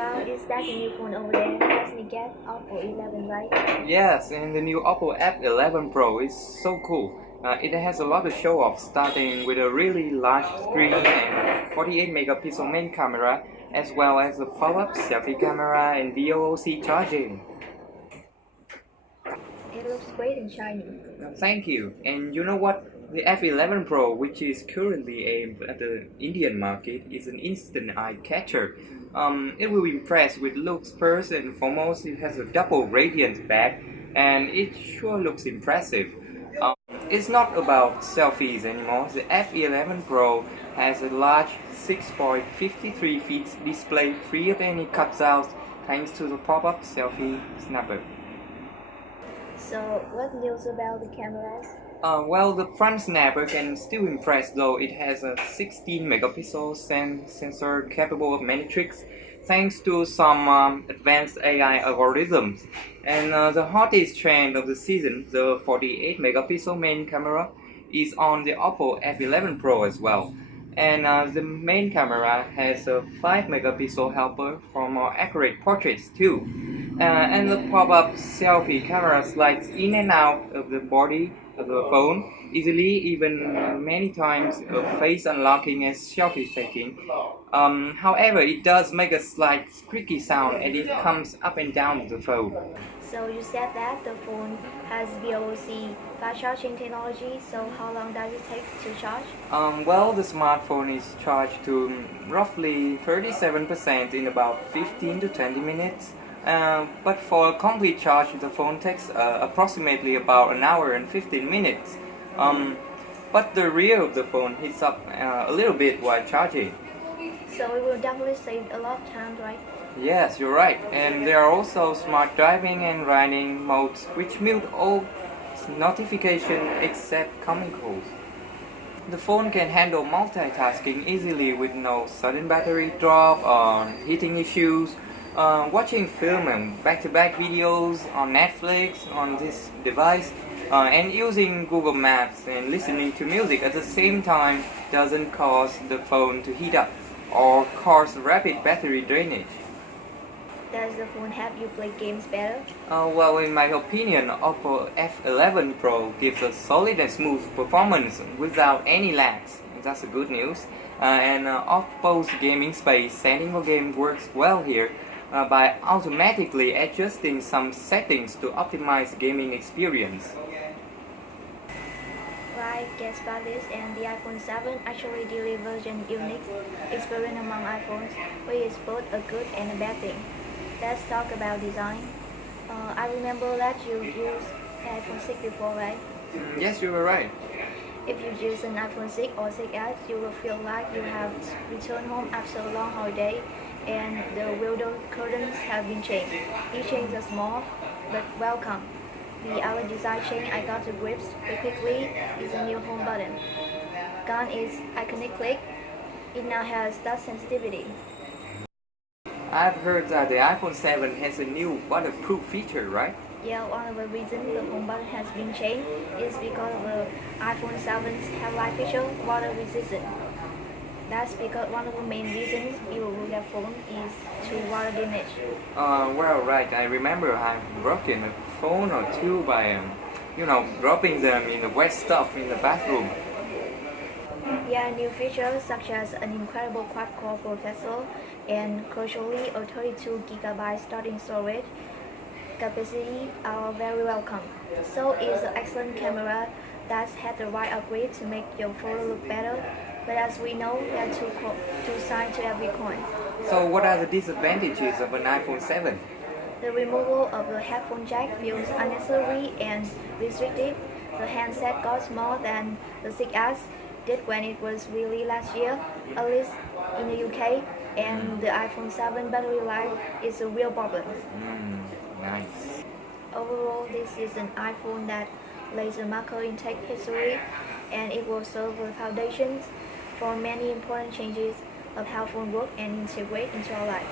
Wow, is that the new phone over there? Let me get Oppo 11, right? Yes, and the new Oppo F11 Pro is so cool. It has a lot of show off, starting with a really large screen and 48 megapixel main camera, as well as a pop-up selfie camera and VOOC charging. It looks great and shiny. Thank you. And you know what? The F11 Pro, which is currently aimed at the Indian market, is an instant eye catcher. It will impress with looks first and foremost. It has a double radiant back, and it sure looks impressive. Um, it's not about selfies anymore. The F11 Pro has a large 6.53 feet display free of any cutouts thanks to the pop-up selfie snapper. So, what news about the cameras? Well, the front snapper can still impress, though it has a 16 megapixel sensor capable of many tricks thanks to some advanced AI algorithms. And the hottest trend of the season, the 48 megapixel main camera, is on the Oppo F11 Pro as well. And the main camera has a 5 megapixel helper for more accurate portraits too. And the pop-up selfie camera slides in and out of the body of the phone easily, even many times face unlocking and selfie taking. However, it does make a slight squeaky sound as it comes up and down the phone. So, you said that the phone has VOC fast charging technology, so how long does it take to charge? Well, the smartphone is charged to roughly 37% in about 15 to 20 minutes. But for a complete charge, the phone takes approximately about an hour and 15 minutes. But the rear of the phone heats up a little bit while charging. So, it will definitely save a lot of time, right? Yes, you're right. And there are also smart driving and riding modes which mute all notification except coming calls. The phone can handle multitasking easily with no sudden battery drop or heating issues. Watching film and back-to-back videos on Netflix on this device and using Google Maps and listening to music at the same time doesn't cause the phone to heat up or cause rapid battery drainage. Does the phone help you play games better? Well, in my opinion, Oppo F11 Pro gives a solid and smooth performance without any lags. That's the good news. And Oppo's gaming space setting for game works well here by automatically adjusting some settings to optimize gaming experience. Right, guess about this, and the iPhone 7 actually delivers an unique experience among iPhones, which is both a good and a bad thing. Let's talk about design. I remember that you used iPhone 6 before, right? Yes, you were right. If you use an iPhone 6 or 6S, you will feel like you have returned home after a long holiday, and the window curtains have been changed. Each change is small, but welcome. The other design change I got to grips quickly is a new home button. Gone is iconic click. It now has touch sensitivity. I've heard that the iPhone 7 has a new waterproof feature, right? Yeah, one of the reasons the home button has been changed is because of the iPhone 7's headlight feature water resistant. That's because one of the main reasons people will get phone is to water damage. Well, right. I remember I've broken a phone or two by, dropping them in the wet stuff in the bathroom. Yeah, new features such as an incredible quad-core processor and crucially a 32GB starting storage capacity are very welcome. So it's an excellent camera that's had the right upgrade to make your photo look better. But as we know, there are two sides to every coin. So what are the disadvantages of an iPhone 7? The removal of the headphone jack feels unnecessary and restrictive. The handset costs more than the 6S did when it was released last year, at least in the UK, and the iPhone 7 battery life is a real problem. Nice. Overall, this is an iPhone that lays a marker in tech history, and it will serve the foundations for many important changes of how phones work and integrate into our life.